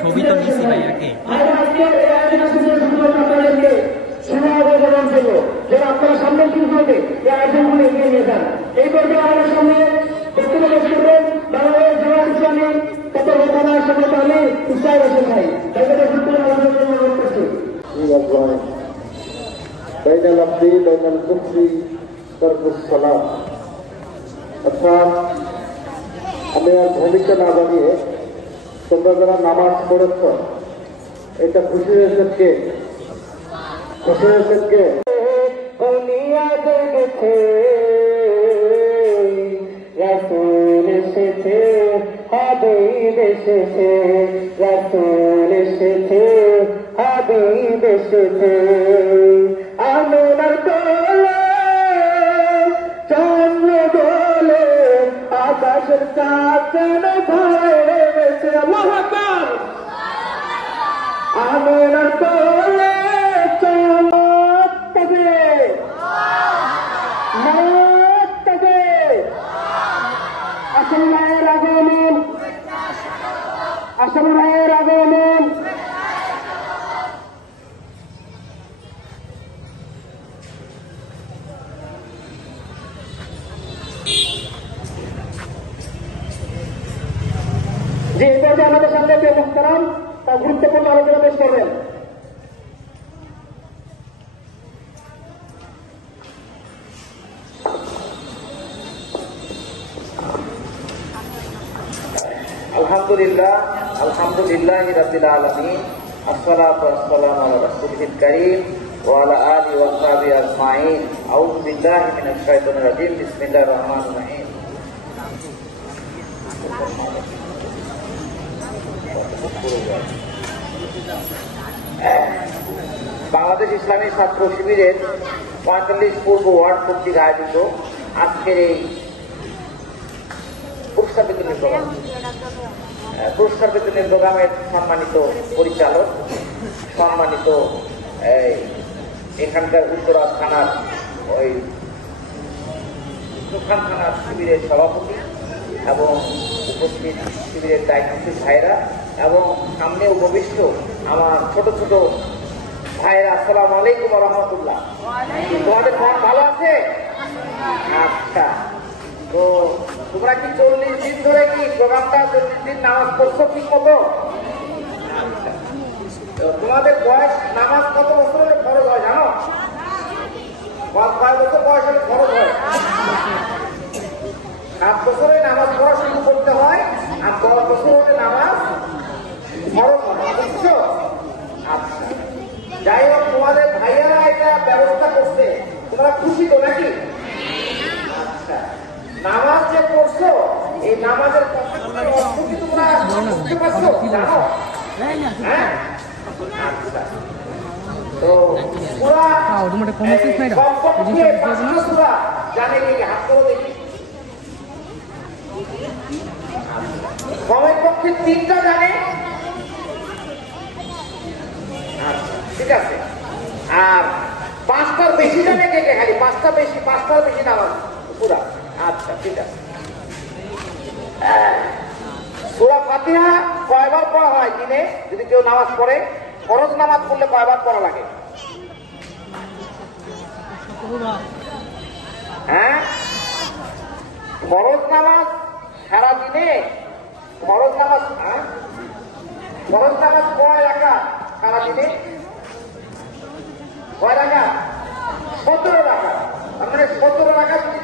ছবি তো নিছি ভাই আগে আপনারা সামনে কিন্তু আয়োজনগুলো এগিয়ে নিয়ে যান। এই পর্যায়ে আমাদের সামনে বক্তব্য পেশ করবেন বাংলাদেশ জামায়াত ইসলামী তত ঘটনার সামনে তাহলে উৎসাহ রয়েছেন ভাই তাইকে সূত্রে আলোচনা করতেছি বাইনাল আব্দি বাইনাল কুফরি তারকুস সালাত। অর্থাৎ আমি আর ভূমিকা না বানিয়ে তোমরা যারা নামাজ পড়েছ এটা খুশি হয়েছেন কে? খুশি হয়েছেন কে? রাসূল এসেছে হাবিব এসেছে রাসূল এসেছে হাবিব এসেছে আমিনার কোলে চন্দ্র দোলে আকাশের চাঁদ ভরে গেছে আল্লাহু আকবার আমিনার কোলে আসামের আগমন আসামের আগমন যে এটা আমাদের সামনে মোহতারাম তা গুরুত্বপূর্ণ আলোচনা পেশ করবেন। আলহামদুলিল্লাহ আলহামদুলিল্লাহি রাব্বিল আলামিন আসসালাতু ওয়াসসালামু আলা রাসূলিল কারীম ওয়া আলা আলিহি ওয়া সাহবিহি আজমাইন আউযু বিল্লাহি মিনাশ শাইতানির রাজীম বিসমিল্লাহির রহমানির রহিম। বাংলাদেশ ইসলামী ছাত্র শিবিরের ৪৫ পূর্ব ওয়ার্ড কর্তৃক আয়োজিত আজকের এই পুরস্কার বিতরণী প্রোগ্রামের সম্মানিত পরিচালক, সম্মানিত এখানকার উত্তরা থানার ওই দোকান থানার শিবিরের সভাপতি এবং উপস্থিত শিবিরের দায়িত্বশীল ভাইরা এবং সামনে উপবিষ্ট আমার ছোট ছোট ভাইরা, আসসালামু আলাইকুম ওয়া রাহমাতুল্লাহ। তোমাদের মন ভালো আছে? আচ্ছা, তো তোমরা কি ৪০ দিন ধরে কি প্রোগ্রামটা ৪০ দিন নামাজ পড়ছো ঠিক মতো? তোমাদের বয়স নামাজ কত বছর হলে ফরজ হয় জানো? 5 বছর বয়স হলে ফরজ হয়। 7 বছরে নামাজ পড়া শুরু করতে হয় আর 10 বছর হলে নামাজ ফরজ হয়, বুঝছো? আচ্ছা, যাই হোক, তোমাদের ভাইয়ারা এটা ব্যবস্থা করছে, তোমরা খুশি তো নাকি? আচ্ছা, নামাজ যে পড়ছো এই নামাজের অর্থ কি তোমরা বুঝতে পারছো জানো? হ্যাঁ, আচ্ছা, তো পুরা কমপক্ষে 5টা সূরা জানে কি? হাত করে দেখি। কমের পক্ষে 3টা জানে। ঠিক আছে, আর 5টার বেশি জানে কে কে? খালি 5টার বেশি নামাজ পুরা। আচ্ছা, ঠিক আছে। সূরা ফাতিহা কয়বার পড়া হয় দিনে? যদি কেউ নামাজ পড়ে, ফরজ নামাজ পড়লে কয়বার পড়া লাগে? হ্যাঁ, ফরজ নামাজ সারা দিনে ফরজ নামাজ কয় রাকাত সারা দিনে? কয় রাকাত? 17 রাকাত। তার মানে 17 রাকাত যদি